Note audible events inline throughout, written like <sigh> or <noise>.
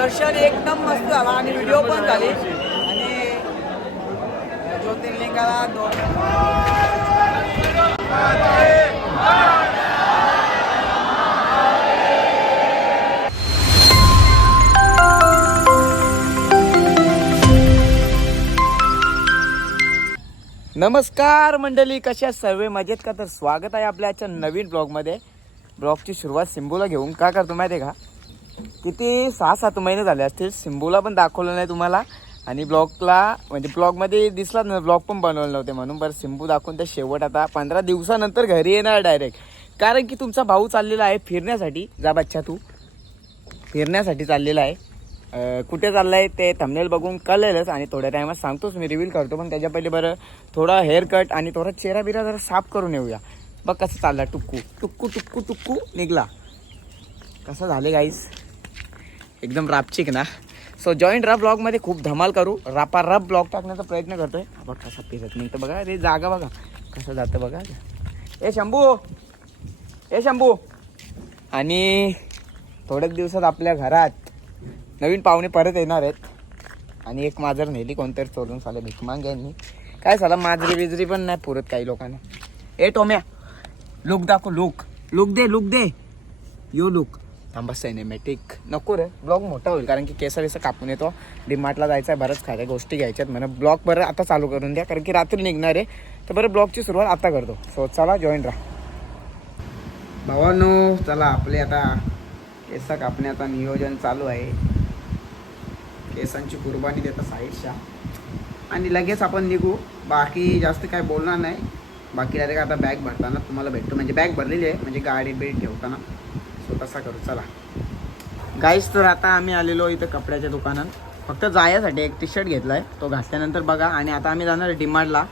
दर्शन एकदम मस्त झाला आणि व्हिडिओ पण झाली. आणि ज्योतिर्लिंगाला दोन नमस्कार मंडळी कशा सर्व मजेत का? तर स्वागत आहे आपल्या आजच्या नवीन ब्लॉगमध्ये ब्लॉगची सुरुवात सिंबूला घेऊन. का करतो माहिती आहे का? किती? सहा सात महिने झाले असतील. सिंबूला पण दाखवलं नाही तुम्हाला. आणि ब्लॉगला म्हणजे ब्लॉगमध्ये दिसलाच ना ब्लॉग पण बनवले नव्हते म्हणून. बरं सिंबू दाखवून त्या शेवट आता. पंधरा दिवसानंतर घरी येणार डायरेक्ट कारण की तुमचा भाऊ चाललेला आहे फिरण्यासाठी. जा बच्चा तू. फिरण्यासाठी चाललेला आहे. कुठे कुठे चाललाय ते थंबनेल बघून कळलेलंच आणि थोड्या टायमात सांगतोच मी रिव्हील करतो. पण त्याच्या पहिले बरं थोडा हेअर कट आणि थोडा चेहरा बिरा जरा साफ करून येऊया. बघ कसं चालला टुक्कू. टुक्कू टुक्कू टुक्कू निघला. कसं झाले गाईस एकदम रापचिक ना. सो जॉईंट रब ब्लॉगमध्ये खूप धमाल करू. रापा रब ब्लॉग टाकण्याचा प्रयत्न करतोय. आपण कसा फिरत नाही तर बघा. रे जागा बघा. कसं जातं बघा. ए शंभू! ए शंभू! आणि थोड्याच दिवसात आपल्या घरात नवीन पाहुणे परत येणार आहेत. आणि एक माजर नेली कोणतरी चोरून साले भिकमांग यांनी. काय झालं? माजरी बिजरी पण नाही पुरत काही लोकांना. ए टोम्या! लुक दाखव लुक. लुक दे लुक दे. Yo look. थांबा सिनेमॅटिक नको रे. ब्लॉग मोठा होईल कारण की केसा वेसा कापून येतो. डिमार्टला जायचं आहे बरंच खायच्या गोष्टी घ्यायच्या आहेत म्हणून. ब्लॉग बरं आता चालू करून द्या कारण की रात्री निघणार आहे. तर बरं ब्लॉगची सुरुवात आता करतो. सो चला जॉईन राहा. भावानो चला आपले आता केसा कापण्याचा नियोजन चालू आहे. केसांची कुर्बानी देता साईडच्या आणि लगेच आपण निघू. बाकी जास्त काय बोलणार नाही. बाकी डायरेक्ट आता बॅग भरताना तुम्हाला भेटतो. म्हणजे बॅग भरलेली आहे म्हणजे गाडी बीड ठेवताना. सो तसा करू चला. गाईस तर आता आम्ही आलेलो इथं कपड्याच्या दुकानात. फक्त जायासाठी एक टी शर्ट घेतला आहे तो घातल्यानंतर बघा. आणि आता आम्ही जाणार डिमार्टला.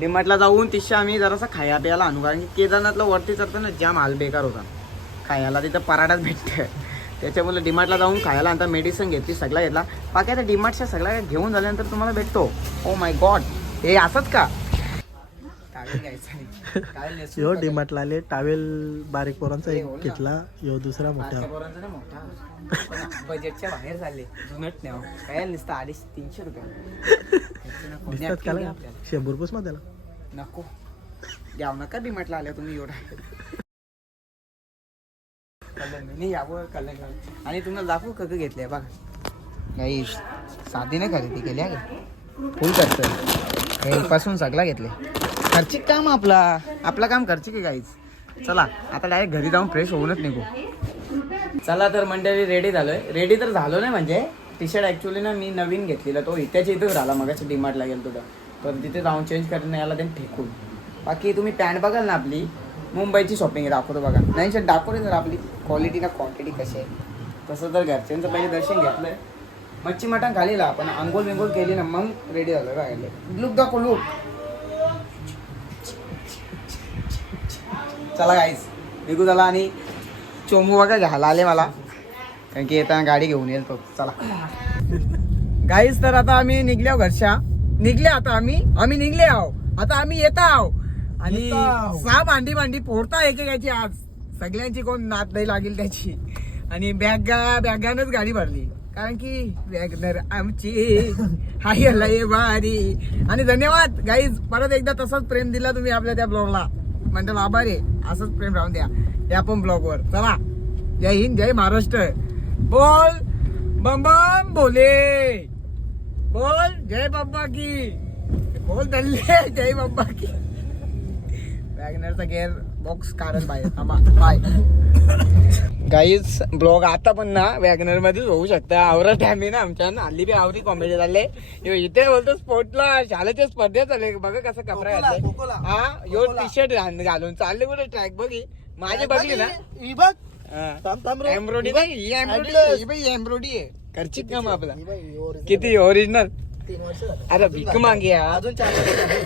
डिमार्टला जाऊन तिशा आम्ही जरासा खाया प्यायला आणू. कारण की केदारनाथला वरती चढताना जाम हाल बेकार होता. खायला तिथं पराठाच भेटतं त्याच्यामुळे डिमार्टला जाऊन खायला आता मेडिसिन घेतली सगळा घेतला. बाकी आता डिमार्टच्या सगळ्या घेऊन झाल्यानंतर तुम्हाला भेटतो. ओ माय गॉड हे असंच का? टावेल घ्यायचं आहे. टावेल नेसून यो बघा. डिमार्टला आले टावेल बारीक पोरांचा एक. घेतला यो दुसरा मोठा पोरांचा बजेटच्या बाहेर झाले जुनट नाही. काय नुसतं अडीच तीनशे रुपये. शंभर रुपयेच नको द्याव नका बी म्हटलं आल्या तुम्ही एवढा यावं. आणि तुम्हाला दाखवू कग घेतलंय बघा काही नाही खरेदी केली आहे फुल खर्च पासून सगळा घेतले खर्चिक काम आपला. आपला काम खर्चिक आहे काहीच चला आता डायरेक्ट घरी जाऊन फ्रेश होऊनच निघू. चला तर मंडळी रेडी झालोय. रेडी तर झालो नाही म्हणजे टी शर्ट ॲक्च्युली ना मी नवीन घेतलेला तो इथ्याच्या इथंच झाला मगाच्या डीमार्टला गेलो तुझं तर तिथे जाऊन चेंज करून याला त्यांनी फेकून. बाकी तुम्ही पॅन्ट बघाल ना आपली मुंबईची शॉपिंग आहे दाखवतो बघा. नाही शर्ट दाखवते जर आपली क्वालिटी ना क्वांटिटी कशी आहे. तसं तर घरच्यांचं पहिले दर्शन घेतलं आहे मच्छी मटण खालीला आपण आंघोळ बिंघोळ केली ना मग रेडी झालं राहिले लुक दाखव लुक चला गाईस निघू झाला आणि चोमू बघा घ्यायला आले मला. कारण की येताना गाडी घेऊन येईल तो. चला. गाईस तर आता आम्ही निघल्या घरच्या. निघले आता आम्ही. आम्ही निघले आहो. आता आम्ही येत आहो. आणि. सहा भांडी भांडी फोडता एकेकाची आज. सगळ्यांची कोण नात नाही लागेल त्याची. आणि बॅगा बॅगानच गाडी भरली. कारण की वॅगनर आमची. हाय लय भारी. आणि धन्यवाद. गाईज परत एकदा तसंच प्रेम दिला तुम्ही आपल्या त्या ब्लॉगला म्हणजे आभार आहे. असंच प्रेम राहून द्या. या पण ब्लॉगवर चला. जय हिंद जय महाराष्ट्र. बोल. बम बम बोले. बोल जय बाप्पा की. बोल दल्ले जय बाबा की. <laughs> वॅगनरचा गेअर बॉक्स कारण बाहेर. थांबा. बाय. गाईज ब्लॉग आता पण ना वॅगनर मध्येच होऊ शकतं. आवरा टाइम आहे ना आमच्या. ना हल्ली बी आवरी कॉमेडी झाले इथे बोलतो स्पोर्टला शाळेच्या स्पर्धेत झाले बघा कसं कपडा कोकोला. हा यो. टी शर्ट घालून. चालले कुठे ट्रॅक बघी? माझी बघली ना. ही बघ. एम्ब्रॉयडरी. नाही ही एम्ब्रॉयडरी. ही एम्ब्रॉयडरी आहे. खर्चिक काम आपला. किती ओरिजिनल तीन वर्ष झाले. अरे भीक मागे. अजून चार वर्ष झाले.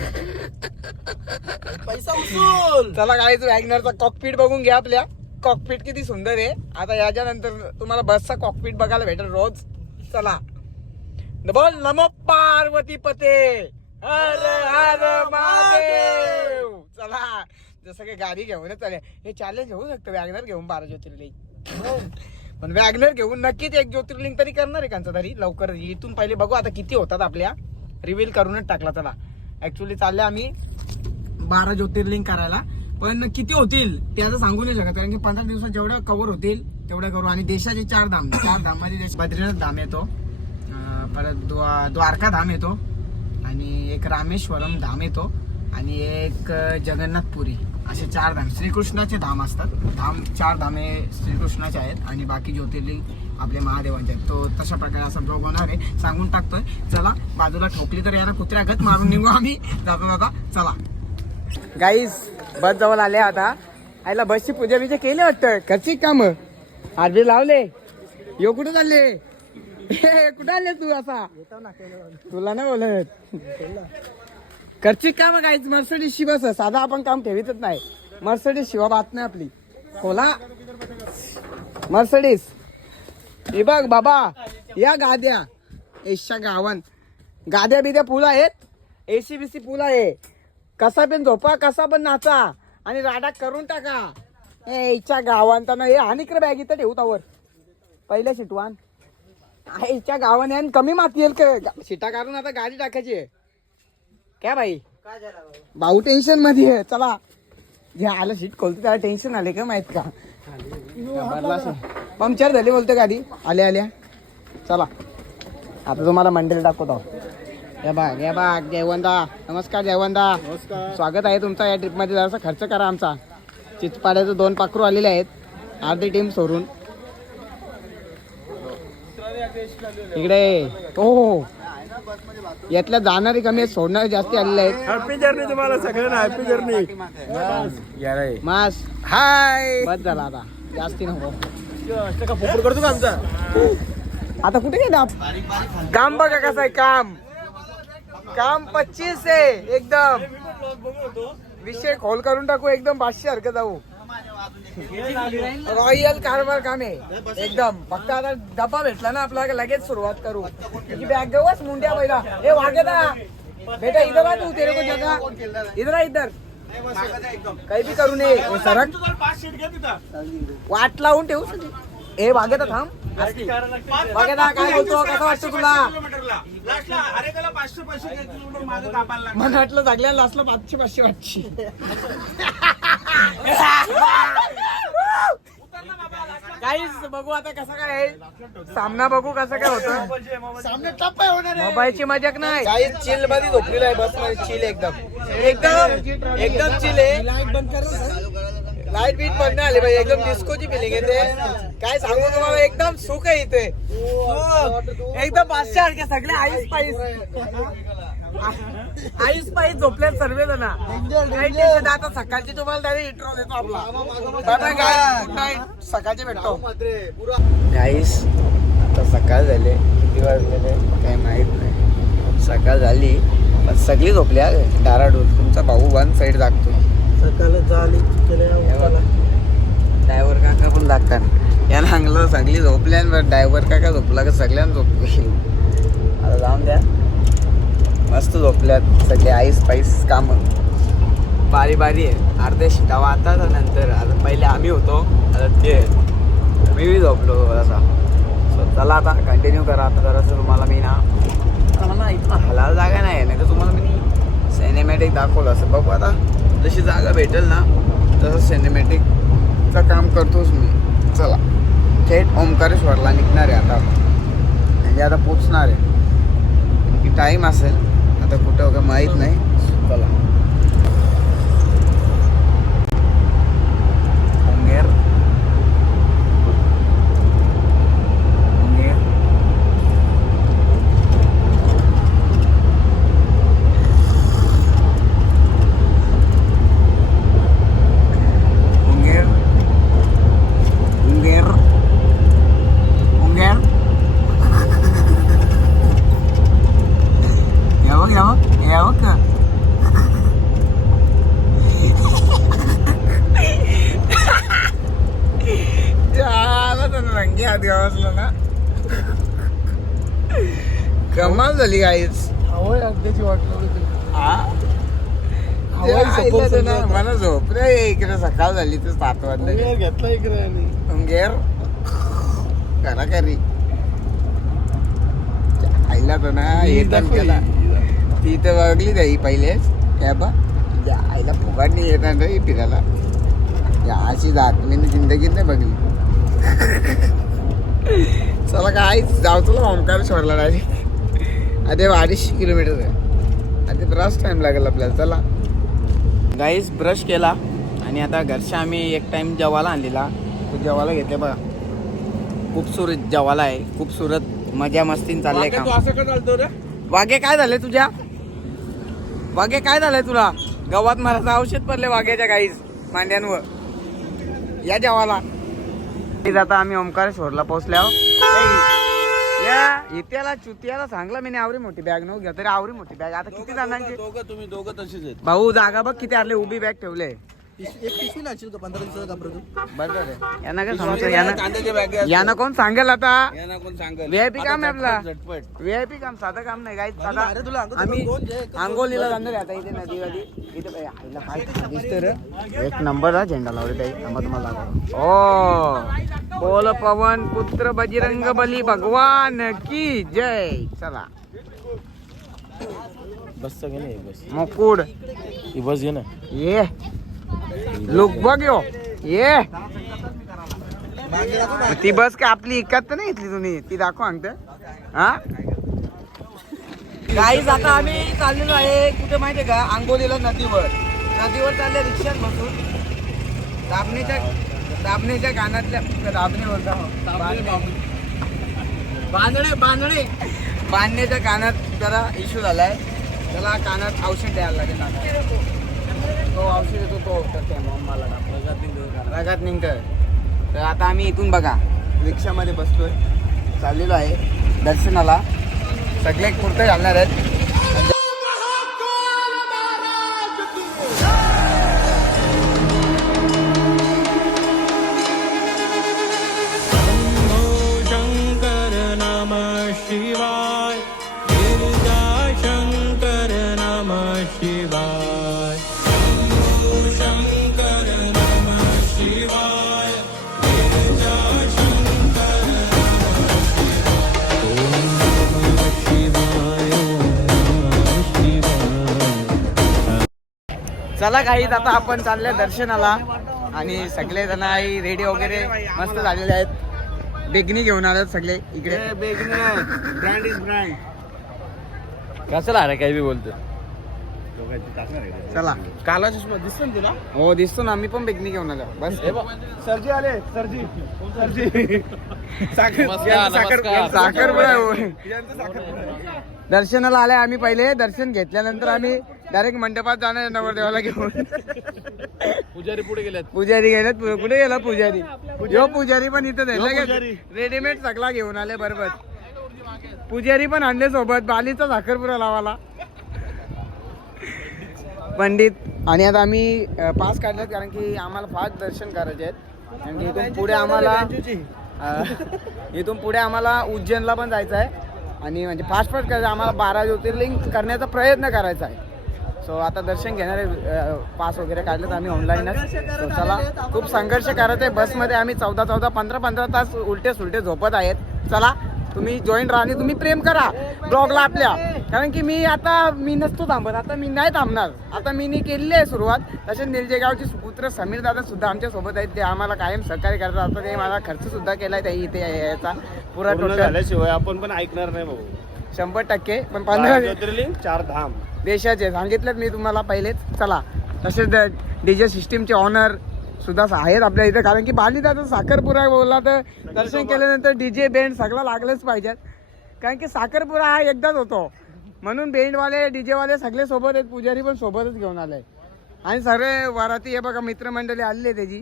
पैसा उचल. चला काहीच वॅगनरचा कॉकपीट बघून घ्या आपल्या. कॉकपीट किती सुंदर आहे. आता याच्यानंतर तुम्हाला बसचा कॉकपीट बघायला भेटेल रोज. चला. बोल नमो पार्वती पते. हर हर महादेव. चला. जसं काही गाडी घेऊनच चालेल हे चॅलेंज होऊ शकतं वॅगनर घेऊन बारा ज्योतिर्लिंग. पण वॅगनर घेऊन नक्कीच एक ज्योतिर्लिंग तरी करणार आहे कांचा तरी. लवकर इथून पहिले बघू आता किती होतात आपल्या. रिव्हील करूनच टाकला चला. ऍक्च्युली चालले आम्ही बारा ज्योतिर्लिंग करायला. पण किती होतील ते आता सांगू नाही शकत. कारण की पंधरा दिवसात जेवढं कव्हर होतील तेवढं करू. आणि देशाचे चार धाम. चार धाममध्ये देश- बद्रीनाथ धाम येतो. परत द्वा द्वारका धाम येतो. आणि एक रामेश्वरम धाम येतो. आणि एक जगन्नाथपुरी. असे चार धाम. श्रीकृष्णाचे धाम असतात. धाम चार धामे श्रीकृष्णाचे आहेत आणि बाकी ज्योतिर्लिंग आपले महादेवांचे आहेत. तो तशा प्रकारे असा ब्लॉग होणार आहे. सांगून टाकतोय. चला बाजूला ठोकली तर याला कुत्र्या गत मारून निघू आम्ही. जातो जाता चला. गाईस बस जवळ आले आता. आईला बसची पूजा बिजा केली वाटतं. कशी काम? आरबी लावले. यो कुठं चालले? हे, <laughs> कुठं आले तू असा? तुला नाही बोलत. करची काम गाईच मर्सडीज असं साधा आपण काम ठेवीतच नाही. मर्सडीज शिवा बात नाही आपली. खोला. मर्सडीज. हे बघ बाबा या गाद्या. एशा गावन. गाद्या बिद्या पूल आहेत. एसी बीसी पूल आहे. कसा पण झोपा कसा पण नाचा. आणि राडा करून टाका. ए इच्छा गावांतना हे हानिक्र बॅग इथं ठेवू तावर. पहिल्या शिटवान. आईच्या गावाने आणि कमी माती येईल का शिटा काढून आता गाडी टाकायची आहे. काय बाई भाऊ? टेन्शनमध्ये आहे. चला. जे आलं सीट खोलतो त्याला टेन्शन आले का माहीत का? पंक्चर झाली बोलतो गाडी आल्या आल्या. चला. आता तुम्हाला मंडळ दाखवतो. या बाग या बाग जयवंदा नमस्कार जयवंदा नमस्कार. स्वागत आहे तुमचा या ट्रिपमध्ये. जरासा खर्च करा आमचा. चिचपाड्याचे दोन पाखरू आलेले आहेत. अर्धी टीम सोडून. इकडे. हो. यातल्या जाणारी कमी आहेत सोडणारे जास्त आलेले आहेत. हॅपी जर्नी तुम्हाला सगळ्यांना हॅपी जर्नी मास. हाय. बस झाला आता. जास्ती नको. का फोपड करतो का आमचा? आता कुठे गेला? काम बघा कसं आहे काम. काम पच्चीस आहे एकदम. विषय खोल करून टाकू एकदम पाचशे हरकत जाऊ. रॉयल कारभार काम एकदम. फक्त आता डबा भेटला ना आपला लगेच सुरुवात करू. बॅग गवच मुंड्या पहिला. ए वागेदा बेटा इधर आ तू तेरे को जगह. इधर इधर. काही बी करू नये. सरक. वाट लावून ठेवू सगळी. ए वागेदा थांब. वागेदा काय बोलतो कसं वाटतं तुला? मला वाटलं जागल्याला असलं पाचशे पाचशे वाटची काहीच बघू आता कसं काय आहे. सामना बघू कसं काय होतं. सामने टप्पा होणार मोबाईलची मजाक नाही. काही चिलमध्ये झोपलेला आहे. बसमध्ये चिल एकदम. एकदम एकदम चिल आहे. लाइट बीट पण नाही आली पाहिजे एकदम डिस्कोची फिलिंग येते. काय सांगू तुम्हाला एकदम सुख आहे इथे. एकदम पाचशे सारखे सगळे आईस पाईस आईस पाईस झोपल्यात सर्व जण आता सकाळची तुम्हाला डायरेक्ट इंट्रो देतो आपला. काय? सकाळचे भेटतो. आईस आता सकाळ झाले. किती वाजलेले? काही माहीत नाही. सकाळ झाली पण सगळी झोपल्या डाराडूर तुमचा भाऊ वन साईड जागतो ड्रायव्हर काका पण लागतात. या नांगलं सगळी झोपल्या ड्रायव्हर काका झोपला का सगळ्यांना झोप आता जाऊन द्या. मस्त झोपल्यात. सगळे आईस पाईस काम. बारी बारी आहे. अर्ध्या शिटा वाहतात नंतर. आता पहिले आम्ही होतो. आता ते. मी बी झोपलो असा So, चला आता कंटिन्यू करा. आता जरासं तुम्हाला मी ना मला इथं हलाल जागा नाही नाही तर तुम्हाला मी सिनेमॅटिक दाखवलं असं. बघू आता. जशी जागा भेटेल ना तसं सिनेमॅटिकचं काम करतोच मी. चला. थेट ओंकारेश्वरला निघणार आहे आता. म्हणजे आता पोचणार आहे. की टाईम असेल. आता कुठं वगैरे माहीत नाही. चला उंगेर उंगेर उंगेर उंगेर उंगेर या बघ या बघ या बघ का झालं हात गावासला ना. कमाल झाली गाईच हवय अगदीची वाट लावली हवाई आईला support तर ना सगळं मला झोप रे इकडे सकाळ झाली तर सात वाजले. घेतला इकडे आणि. उंगेर. करा करी. आईला तर ना येतात त्याला ती तर बघली नाही पहिलेच त्या बा? आईला फुगाडणी येतात रे फिरायला. या अशी जात मी जिंदगीत नाही बघली. <laughs> चला काय जाऊ तुला सोडला डायरेक्ट अरे अडीचशे किलोमीटर आहे. आता बराच टाइम लागेल आपल्याला चला. गाईस ब्रश केला. आणि आता घरच्या आम्ही एक टाइम जेवायला आणलेला. तो जेवायला घेते बघा. खूप सुरत जेवायला आहे. खूप सुरत मजा मस्तीन चाललंय का असं का चालतो रे? वाघे काय झाले तुझ्या? वाघे काय झालंय तुला? गव्हात मारायचं औषध पडले वाघ्याच्या गाईस मांड्यांवर. या जेवाला. आता आम्ही ओंकारेश्वरला पोहोचल्यावर. या इत्याला चुतियाला सांगला मी आवरी मोठी बॅग नव्हती घ्या तरी आवरी मोठी बॅग आता किती जणांची? दोघं तुम्ही दोघं तशीच भाऊ जागा बघ किती आले उभी बॅग ठेवले. एक पिशवी लागशील का पंधरा दिवसाचा कपडा तू बरोबर आहे. यांना काय समजतं यांना कांद्याच्या बॅग यांना कोण सांगेल आता? यांना कोण सांगेल? VIP काम आहे आपला. झटपट, व्हीआयपी काम साधं काम नाही काय अरे तुला अंगात आम्ही दोन जे एकच आंघोळीला जाणार आहे आता इथे बाई, आईला रे. एक नंबर हा झेंडा लावले ताई. तुम्हाला दाखवतो. ओ बोल पवन पुत्र बजरंग बली भगवान की जय. चला. बस घे ना बस. मुकुड. ही बस घे ना. ये. लुक बघ यो. ये. ती बस का आपली इकत तर नाही घेतली तुम्ही ती दाखव अंगत हा? काहीच आता आम्ही चाललेलो आहे कुठे माहितीये का? आंगोलीला नदीवर. नदीवर चालले रिक्षात बसून. दाबणीच्या दाबणीच्या कानातल्या दाबणी बोलता हो. बांधणे. बांधणे बांधण्याच्या कानात जरा इश्यू झालाय. त्याला कानात औषध द्यायला लागेल तो औषध येतो तो तर मला रगात निघत तर आता आम्ही इथून बघा रिक्षामध्ये बसलोय. चाललेलो आहे दर्शनाला. सगळे कुर्ते घालणार आहेत. चला काहीच आता आपण चाललोय दर्शनाला. आणि सगळे जण आई रेडी वगैरे मस्त झालेले आहेत. बेगनी घेऊन आलेत सगळे इकडे. ब्रँड इज ब्रँड कसं अरे काही बी बोलतो चला. काला चष्मा दिसतो ना तुला? हो दिसतो ना. आम्ही पण बेगनी घेऊन आलो. बस. सरजी आले सरजी. सरजी. साखर साखर. साखर साखर दर्शनाला आले आम्ही पहिले. दर्शन घेतल्यानंतर आम्ही डायरेक्ट मंडपात जाणार नवरदेवाला घेऊन. पुजारी पुढे गेलेत. पुजारी गेलेत. पु- कुठे गेला पुजारी? यो पुजारी पण इथं. रेडीमेड सगळा घेऊन आले बरोबर. पुजारी पण आणले सोबत. बालीचा साखरपुरा लावाला पंडित. आणि आता आम्ही पास काढलेत कारण की आम्हाला फास्ट दर्शन करायचे आहेत. की इथून पुढे आम्हाला इथून पुढे आम्हाला उज्जैनला पण जायचं आहे. आणि म्हणजे फास्ट फास्ट करायचं आम्हाला बारा ज्योतिर्लिंग करण्याचा प्रयत्न करायचा आहे. सो आता दर्शन घेणारे पास वगैरे काढलेत आम्ही ऑनलाईनच सो चला खूप संघर्ष करत आहे. बसमध्ये आम्ही चौदा चौदा पंधरा पंधरा तास उलटे सुलटे झोपत आहेत. चला तुम्ही जॉईन राहा आणि तुम्ही प्रेम करा ब्लॉगला आपल्या. कारण की मी आता मी नसतो थांबत. आता मी नाही थांबणार. आता मी नी केलेली आहे सुरुवात. तसेच निलजेगावचे सुपुत्र समीर दादा सुद्धा आमच्यासोबत आहेत. ते आम्हाला कायम सहकार्य करतात. आता ते मला खर्च सुद्धा केलाय त्या इथे याचा पुरा झाल्याशिवाय आपण पण ऐकणार नाही भाऊ. शंभर टक्के. पण पंधरा ज्योतिर्लिंग चार धाम. देशाचे. सांगितलं मी तुम्हाला पहिलेच. चला. तसेच डीजे सिस्टीमचे ऑनर सुद्धा आहेत आपल्या इथे. कारण की बालीदाचा साखरपुरा बोलला तर दर्शन केल्यानंतर डीजे बेंड सगळं लागलंच पाहिजेत. कारण की साखरपुरा हा एकदाच होतो. म्हणून बेंडवाले डीजे वाले सगळे सोबत आहेत. पुजारी पण सोबतच घेऊन आले. आणि सर्व वराती हे बघा मित्रमंडळी आलेली आहे त्याची.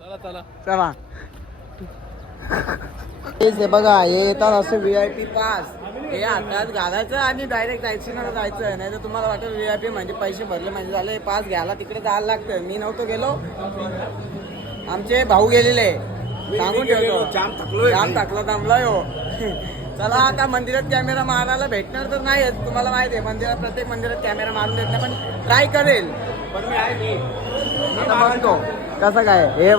चला चला. चला. हे बघा हे येतात असं व्ही आय पी पास हे हातात घालायचं आणि डायरेक्ट दर्शनाला जायचं नाही तर तुम्हाला वाटेल व्ही आय पी म्हणजे पैसे भरले म्हणजे झाले पास घ्यायला तिकडे जायला लागतं. मी नव्हतो गेलो. आमचे भाऊ गेलेले. सांगून ठेवतो. जाम टाकला थांबलाय हो. <laughs> चला आता मंदिरात कॅमेरा मारायला भेटणार तर नाही तुम्हाला माहिती आहे मंदिरात प्रत्येक मंदिरात कॅमेरा मारून देत नाही पण ट्राय करेल. पण मी बघतो. कसं काय हे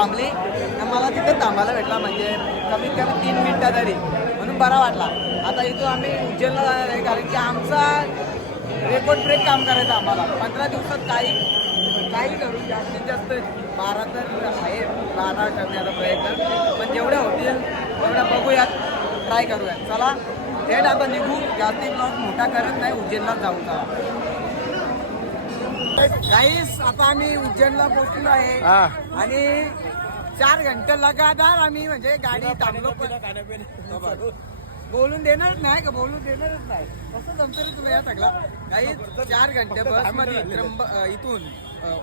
थांबली. मला तिथे थांबायला भेटला म्हणजे कमीत कमी तीन मिनिटं तरी. म्हणून बरा वाटला. आता इथून आम्ही उज्जैनला जाणार आहे कारण की आमचा रेकॉर्ड ब्रेक काम करायचं आम्हाला. पंधरा दिवसात काही काही करू जास्तीत जास्त बारा तर आहे. बारा करण्याचा प्रयत्न. पण जेवढ्या होतील तेवढ्या बघूयात. ट्राय करूयात. चला थेट आता निघू. जास्ती ब्लॉग मोठा करत नाही. उज्जैनला जाऊ चला. काहीच आता आम्ही उज्जैनला पोहोचलो आहे. आणि चार घंटे लगातार आम्ही म्हणजे गाडी थांबलो पण बोलून देणारच नाही का? बोलून देणारच नाही. कसं जमतं रे तुला या सगळा. काही चार घंटे बसमध्ये इथून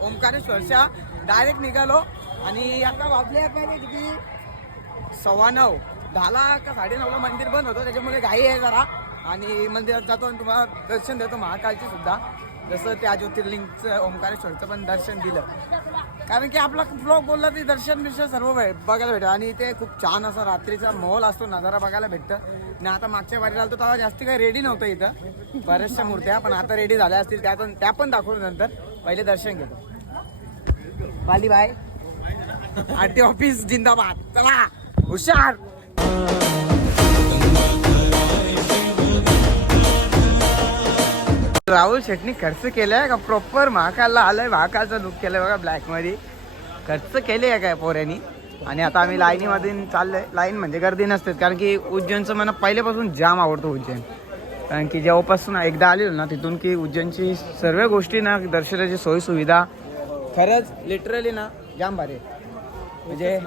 ओंकारेश्वरच्या डायरेक्ट निघालो. आणि आता वाजले काय किती? सव्वा नऊ. दहाला का साडे नऊला मंदिर बंद होतं त्याच्यामुळे घाई आहे जरा. आणि मंदिरात जातो आणि तुम्हाला दर्शन देतो महाकालची सुद्धा. जसं त्या ज्योतिर्लिंगचं ओंकारेश्वरचं पण दर्शन दिलं. कारण की आपला ब्लॉग बोलला ते दर्शन बिर्शन सर्व बघायला भेटतं. आणि ते खूप छान असा रात्रीचा माहोल असतो नजारा बघायला भेटतं. आणि आता मागच्या वारीला आलो तेव्हा जास्ती काही रेडी नव्हतं इथं. बऱ्याचशा मूर्त्या पण आता रेडी झाल्या असतील. त्या पण त्या पण दाखवून नंतर पहिले दर्शन घेतो. बाली बाय आरटी ऑफिस जिंदाबाद. चला हुशार. राहुल शेटनी खर्च केलाय का प्रॉपर महाकालला आलाय? महाकालचा लुक केलाय बघा ब्लॅकमध्ये. खर्च केले काय पोऱ्यांनी? आणि आता आम्ही लाईनीमधून चाललोय. लाईन म्हणजे गर्दी नसते कारण की उज्जैनचं मला पहिल्यापासून जाम आवडतो उज्जैन. कारण की जेव्हापासून एकदा आलेलो ना तिथून की उज्जैनची सर्व गोष्टी ना दर्शनाची सोयी सुविधा खरंच लिटरली ना जाम भारी आहे. म्हणजे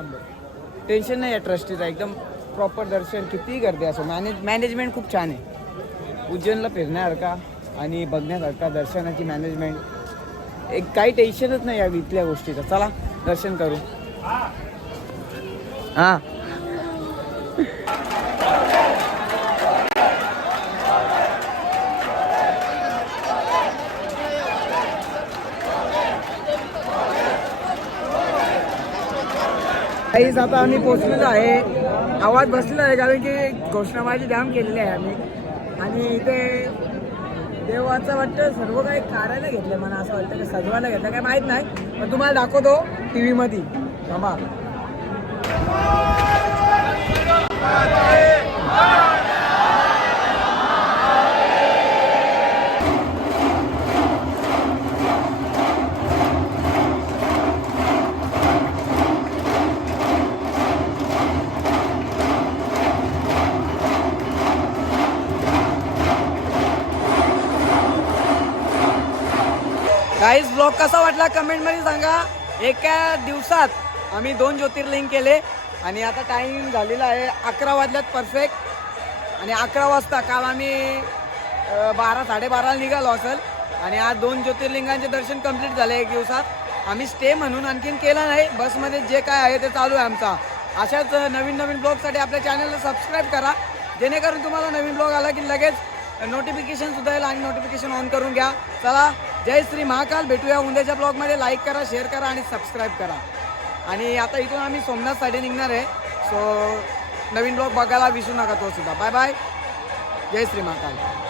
टेन्शन नाही आहे ट्रस्टीचं एकदम प्रॉपर दर्शन. कितीही गर्दी असो मॅनेज मॅनेजमेंट खूप छान आहे. उज्जैनला फिरण्यासारखा आणि बघण्यासारखा दर्शनाची मॅनेजमेंट एक काही टेन्शनच नाही या इथल्या गोष्टीचं. चला दर्शन करू. हां. काहीच आता आम्ही पोचलेलो आहे. आवाज बसलेला आहे कारण की घोषणाबाजी जाम केलेली आहे आम्ही. आणि इथे देवाचं वाटतं सर्व काही काढायला घेतलं मला असं वाटतं की सजवायला घेतलं काय माहीत नाही. पण तुम्हाला दाखवतो टी व्हीमध्ये थांबा. कसा वाटला कमेंटमध्ये सांगा. एका दिवसात आम्ही दोन ज्योतिर्लिंग केले आणि आता टाईम झालेला आहे अकरा वाजल्यात परफेक्ट आणि अकरा वाजता काल आम्ही बारा साडेबाराला निघालो असेल. आणि आज दोन ज्योतिर्लिंगांचे दर्शन कंप्लीट झाले एक दिवसात. आम्ही स्टे म्हणून आणखीन केला नाही. बसमध्ये जे काय आहे ते चालू आहे आमचा. अशाच नवीन नवीन ब्लॉगसाठी आपल्या चॅनलला सबस्क्राईब करा. जेणेकरून तुम्हाला नवीन ब्लॉग आला की लगेच नोटिफिकेशन सुद्धा येईल आणि नोटिफिकेशन ऑन करून घ्या. चला जय श्री महाकाल. भेटूया उद्याच्या ब्लॉगमध्ये लाईक करा शेअर करा आणि सबस्क्राईब करा. आणि आता इथून आम्ही सोमनाथसाठी निघणार आहे. सो नवीन ब्लॉग बघायला विसरू नका तो सुद्धा. बाय बाय जय श्री महाकाल.